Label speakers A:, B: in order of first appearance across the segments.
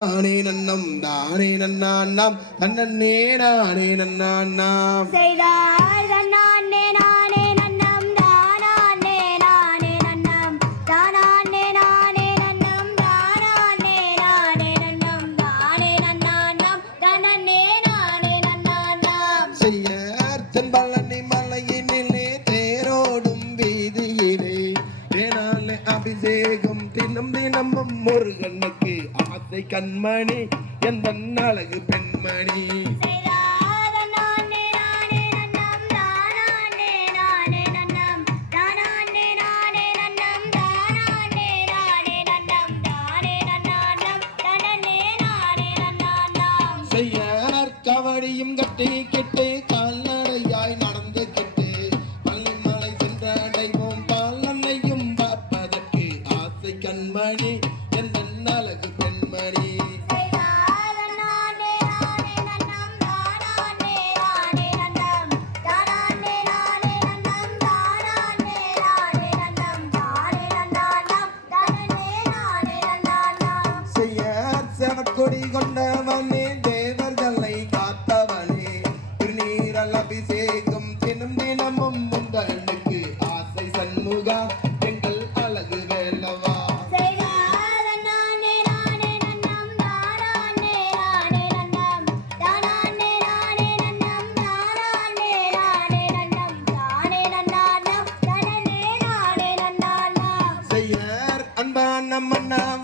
A: நானே நன்னம் தானே
B: நன்னான் நாம் தன்னே நானே
A: நன்னான் நாம் தினம் தினமும் முருகனுக்கு ஆசை கண்மணி எந்த அழகு பெண்மணி. செய்யார் செவக்கொடி கொண்டவனே தேவர்களை காத்தவனே. திருநீரல் அபிஷேகம் தினம் தினமும் உந்தனுக்கு ஆசை சண்முகா. எங்கள் அழகு வேலவா. அன்பான மன்னா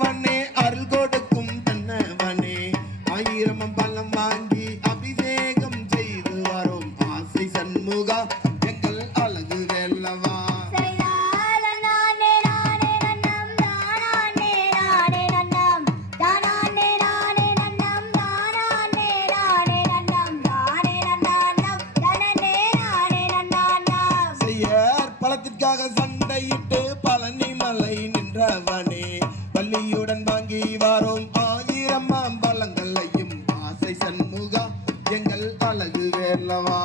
A: தர்மத்திற்காக சண்டையிட்டு பழனி மலை நின்றவனே. பள்ளியுடன் வாங்கி வாரோம் ஆயிரம் மாம்பழங்களையும். ஆசை சண்முகா எங்கள் அழகு வேலவா.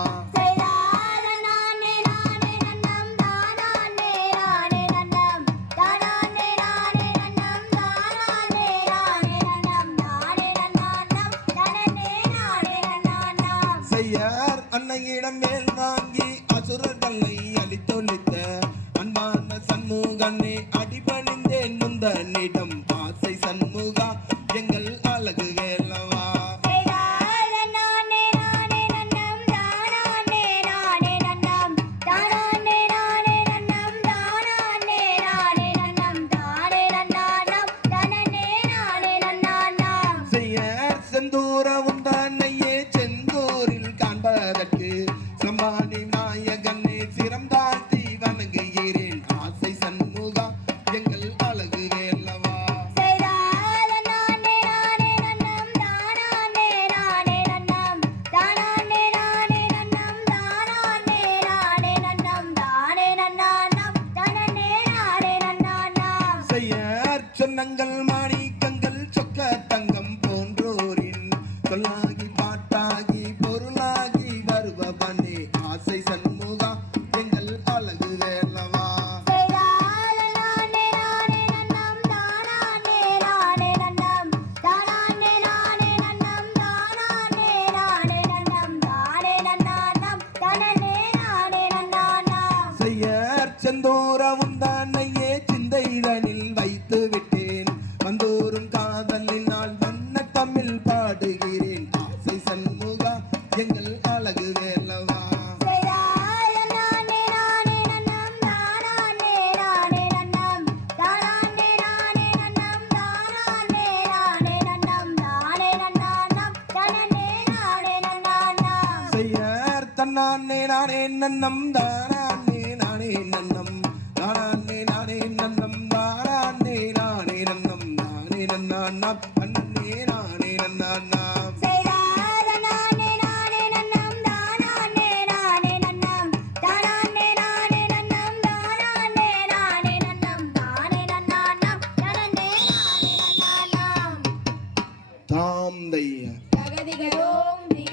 A: அன்னையிடம் மேல் வாங்கி அசுரர்களை அழித்தொழித்த அன்பான சண்முகனே அடிபணிந்தேன் முந்தனிடம் ஆசை சண்முகா எங்கள் அழகு செந்தூரவும் ரத்தினங்கள் மாணிக்கங்கள் சொக்க தங்கம் போன் அழகில் அழகு வேலவா
B: நானே நானே நன்னம் தானே நானே நன்னம். நானே நானே நன்னம் தானே நானே நன்னம். நானே
A: நன்னானா அண்ணே நானே நன்னானா